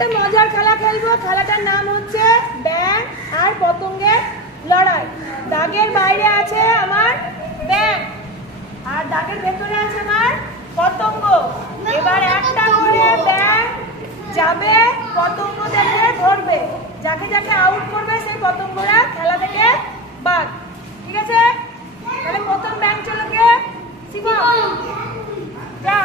একটা মজার খেলা খেলবো। খেলাটার নাম হচ্ছে ব্যাঙ আর পতঙ্গের লড়াই। দাগের বাইরে আছে আমার ব্যাঙ আর দাগের ভেতরে আছে আমার পতঙ্গ। এবার একটা করে ব্যাঙ যাবে, পতঙ্গদেরকে ধরবে। যাকে যাকে আউট করবে সেই পতঙ্গরা খেলা থেকে বাদ। ঠিক আছে? তাহলে প্রথম ব্যাঙ চলে গিয়ে শিখো যা।